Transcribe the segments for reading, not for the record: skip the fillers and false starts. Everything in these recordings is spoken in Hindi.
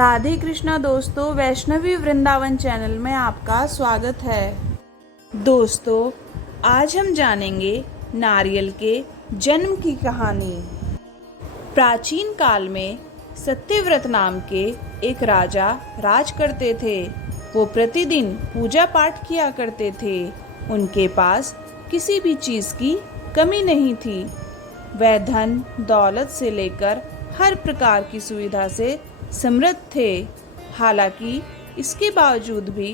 राधे कृष्णा दोस्तों, वैष्णवी वृंदावन चैनल में आपका स्वागत है। दोस्तों, आज हम जानेंगे नारियल के जन्म की कहानी। प्राचीन काल में सत्यव्रत नाम के एक राजा राज करते थे। वो प्रतिदिन पूजा पाठ किया करते थे। उनके पास किसी भी चीज़ की कमी नहीं थी। वह धन दौलत से लेकर हर प्रकार की सुविधा से समृद्ध थे। हालांकि इसके बावजूद भी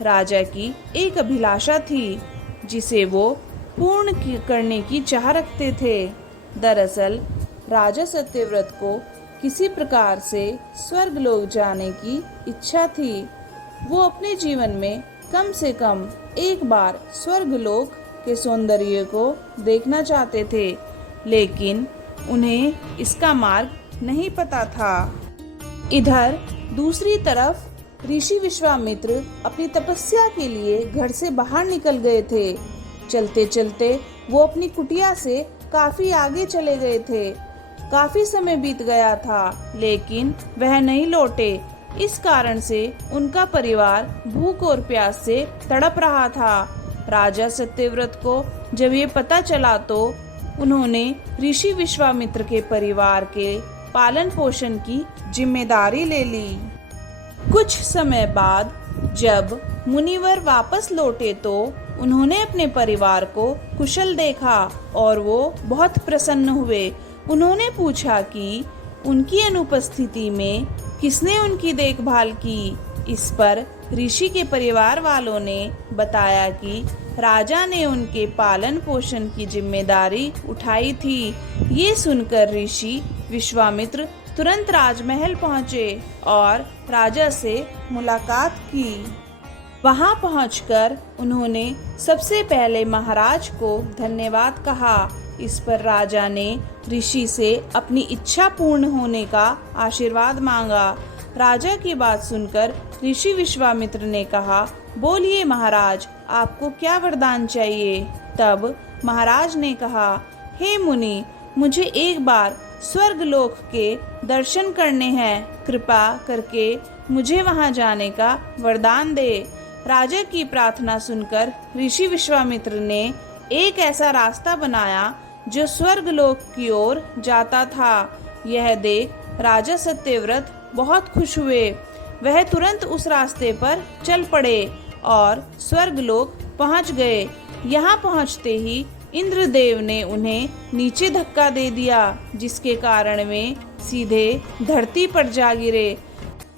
राजा की एक अभिलाषा थी जिसे वो पूर्ण करने की चाह रखते थे। दरअसल राजा सत्यव्रत को किसी प्रकार से स्वर्ग लोक जाने की इच्छा थी। वो अपने जीवन में कम से कम एक बार स्वर्ग लोक के सौंदर्य को देखना चाहते थे, लेकिन उन्हें इसका मार्ग नहीं पता था। इधर दूसरी तरफ ऋषि विश्वामित्र अपनी तपस्या के लिए घर से बाहर निकल गए थे। चलते चलते वो अपनी कुटिया से काफी आगे चले गए थे। काफी समय बीत गया था, लेकिन वह नहीं लौटे। इस कारण से उनका परिवार भूख और प्यास से तड़प रहा था। राजा सत्यव्रत को जब ये पता चला तो उन्होंने ऋषि विश्वामित्र के परिवार के पालन पोषण की जिम्मेदारी ले ली। कुछ समय बाद जब मुनिवर वापस लौटे तो उन्होंने अपने परिवार को कुशल देखा और वो बहुत प्रसन्न हुए। उन्होंने पूछा कि उनकी अनुपस्थिति में किसने उनकी देखभाल की। इस पर ऋषि के परिवार वालों ने बताया कि राजा ने उनके पालन पोषण की जिम्मेदारी उठाई थी। ये सुनकर ऋषि विश्वामित्र तुरंत राजमहल पहुंचे और राजा से मुलाकात की। वहां पहुंचकर उन्होंने सबसे पहले महाराज को धन्यवाद कहा। इस पर राजा ने ऋषि से अपनी इच्छा पूर्ण होने का आशीर्वाद मांगा। राजा की बात सुनकर ऋषि विश्वामित्र ने कहा, बोलिए महाराज, आपको क्या वरदान चाहिए। तब महाराज ने कहा, हे मुनि, मुझे एक बार स्वर्ग लोक के दर्शन करने हैं। कृपा करके मुझे वहां जाने का वरदान दे। राजा की प्रार्थना सुनकर ऋषि विश्वामित्र ने एक ऐसा रास्ता बनाया जो स्वर्ग लोक की ओर जाता था। यह देख राजा सत्यव्रत बहुत खुश हुए। वह तुरंत उस रास्ते पर चल पड़े और स्वर्ग लोक पहुंच गए। यहाँ पहुंचते ही इंद्रदेव ने उन्हें नीचे धक्का दे दिया, जिसके कारण वे सीधे धरती पर जा गिरे।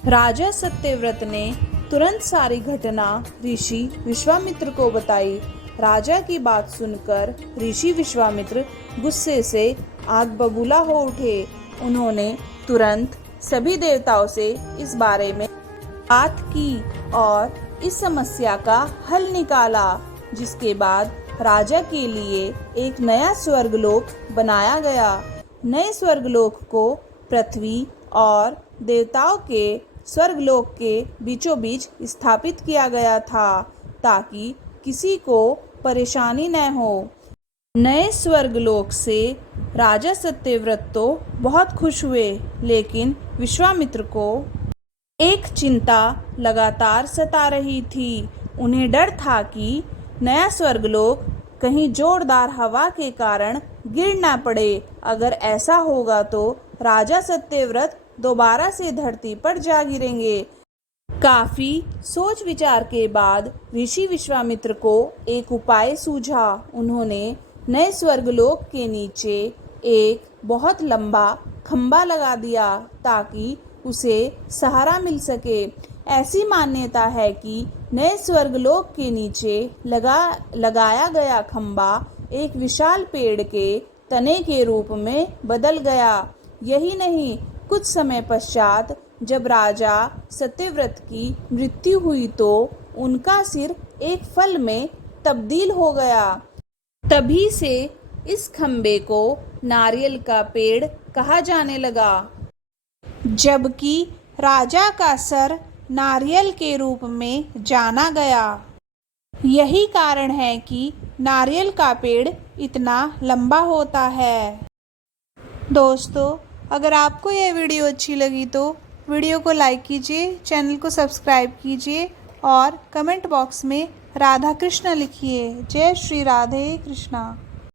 राजा सत्यव्रत ने तुरंत सारी घटना ऋषि विश्वामित्र को बताई। राजा की बात सुनकर ऋषि विश्वामित्र गुस्से से आग बबूला हो उठे। उन्होंने तुरंत सभी देवताओं से इस बारे में बात की और इस समस्या का हल निकाला, जिसके बाद राजा के लिए एक नया स्वर्गलोक बनाया गया। नए स्वर्गलोक को पृथ्वी और देवताओं के स्वर्गलोक के बीचों बीच स्थापित किया गया था, ताकि किसी को परेशानी न हो। नए स्वर्गलोक से राजा सत्यव्रत तो बहुत खुश हुए, लेकिन विश्वामित्र को एक चिंता लगातार सता रही थी। उन्हें डर था कि नया स्वर्गलोक कहीं जोरदार हवा के कारण गिर ना पड़े। अगर ऐसा होगा तो राजा सत्यव्रत दोबारा से धरती पर जा गिरेंगे। काफी सोच विचार के बाद ऋषि विश्वामित्र को एक उपाय सूझा। उन्होंने नए स्वर्गलोक के नीचे एक बहुत लंबा खंबा लगा दिया ताकि उसे सहारा मिल सके। ऐसी मान्यता है कि नए स्वर्गलोक के नीचे लगाया गया खंबा एक विशाल पेड़ के तने के रूप में बदल गया। यही नहीं, कुछ समय पश्चात जब राजा सत्यव्रत की मृत्यु हुई तो उनका सिर एक फल में तब्दील हो गया। तभी से इस खंबे को नारियल का पेड़ कहा जाने लगा, जबकि राजा का सर नारियल के रूप में जाना गया। यही कारण है कि नारियल का पेड़ इतना लंबा होता है। दोस्तों, अगर आपको यह वीडियो अच्छी लगी तो वीडियो को लाइक कीजिए, चैनल को सब्सक्राइब कीजिए और कमेंट बॉक्स में राधा कृष्ण लिखिए। जय श्री राधे कृष्णा।